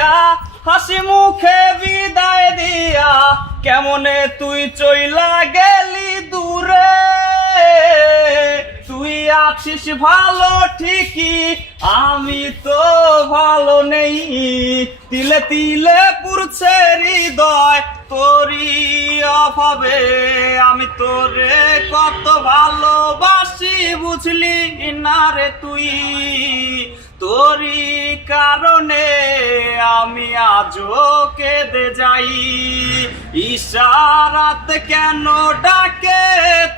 দিয়া, হাসি মুখে বিদায় দিয়া, কেমনে তুই চইলা গেলি দূরে? তুই আছিস ভালো ঠিকই, আমি তো ভালো নেই। তিলে তিলে পুরছে হৃদয়, তোরই অভাবে আমি তোরে কত ভালোবাসি, বুঝলি না রে তুই? তোরই কারণে আমি আজও কেঁদে যাই। ইশারাত কেন ডাকে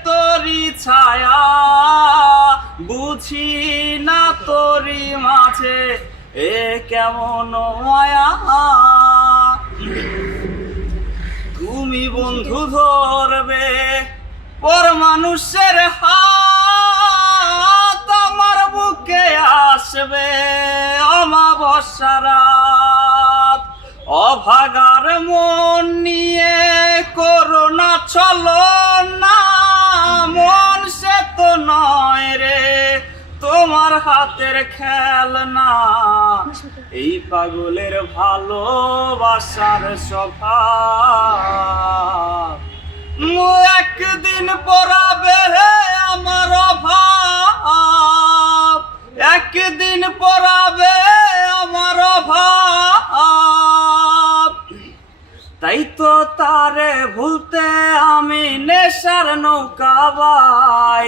তোরই ছায়া? বুঝি না তোরই মাঝে এ কেমন মায়া? তুমি বন্ধু ধরবে পর মানুষের হাত আমার বুকে আসবে। অমাবস্যা অভাগার মন নিয়ে করোনা চলো না, মন সে তো নয় রে, তোমার হাতের খেলনা। এই পাগলের ভালোবাসার স্বভাব একদিন পড়াবে তাই তো তারে ভুলতে আমি নেশার নৌকা বাই।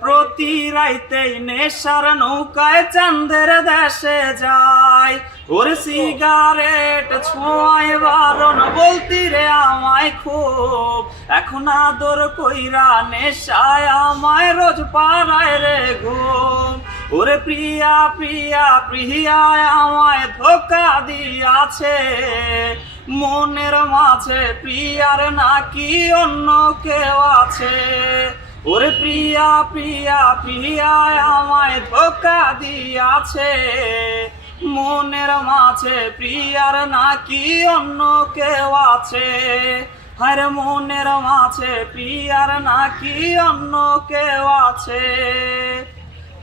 প্রতি রাইতেই নেশার নৌকায় চাঁদের দেশে যাই। ওর সিগারেট ছোঁয়ায় বারণ, বলতি রে আমায় খুব। এখন আদর কইরা নেশায় আমায় রোজ পাড়ায় রে ঘুম। ওরে প্রিয়া প্রিয়া প্রিয়া আমায় ধোকা দিয়াছে। মনের মাঝে প্রিয়ার নাকি অন্য কেউ আছে? ওরে প্রিয়া প্রিয়া প্রিয়া, আমায় ধোকা দিয়াছে। মনের মাঝে প্রিয়ার নাকি অন্য কেউ আছে? হরে মনের মাঝে প্রিয়ার নাকি অন্য কেউ আছে?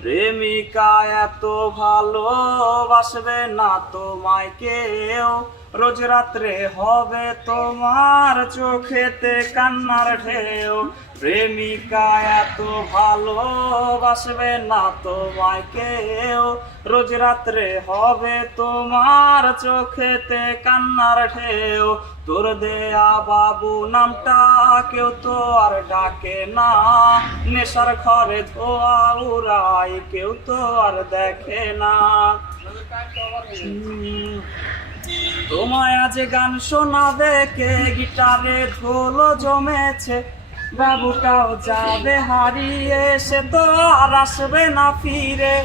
প্রেমিকা, এত ভালোবাসবে না তোমায় কেউ। রোজ রাত্রে হবে তোমার চোখেতে কান্নার ঢেউ। প্রেমিকা এত ভালোবাসবে না তোমায় কেউ। রোজ রাত্রে হবে তোমার চোখেতে কান্নার ঢেউ। তোর দেয়া বাবু নামটা কেউ তো আর ডাকে না। নেশার ঘরে ধোয়া উড়াই কেউ তো আর দেখে না। তোমায় আজ গান শোনাবে কে? গিটারে ঢোল জমেছে। বাবুটাও যাবে হারিয়ে, সে তো আর আসবে না ফিরে।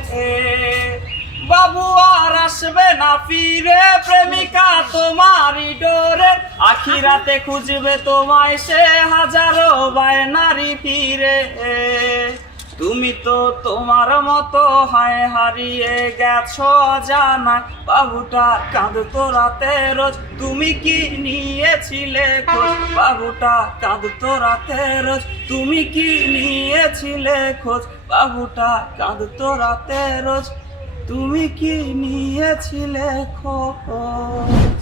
বাবু আর আসবে না ফিরে, প্রেমিকা তোমারই ডোরে। আখিরাতে খুঁজবে তোমায় সে হাজারো বায় নারী ফিরে তুমি তো তোমার মতো হায় হারিয়ে গেছো জানা বাবুটা কাঁদতো রাতে রোজ। তুমি কি নিয়েছিলে খোঁজ? বাবুটা কাঁদতো রাতে রোজ। তুমি কি নিয়েছিলে খোঁজ? বাবুটা কাঁদতো রাতে রোজ। তুমি কি নিয়েছিলে খোঁজ?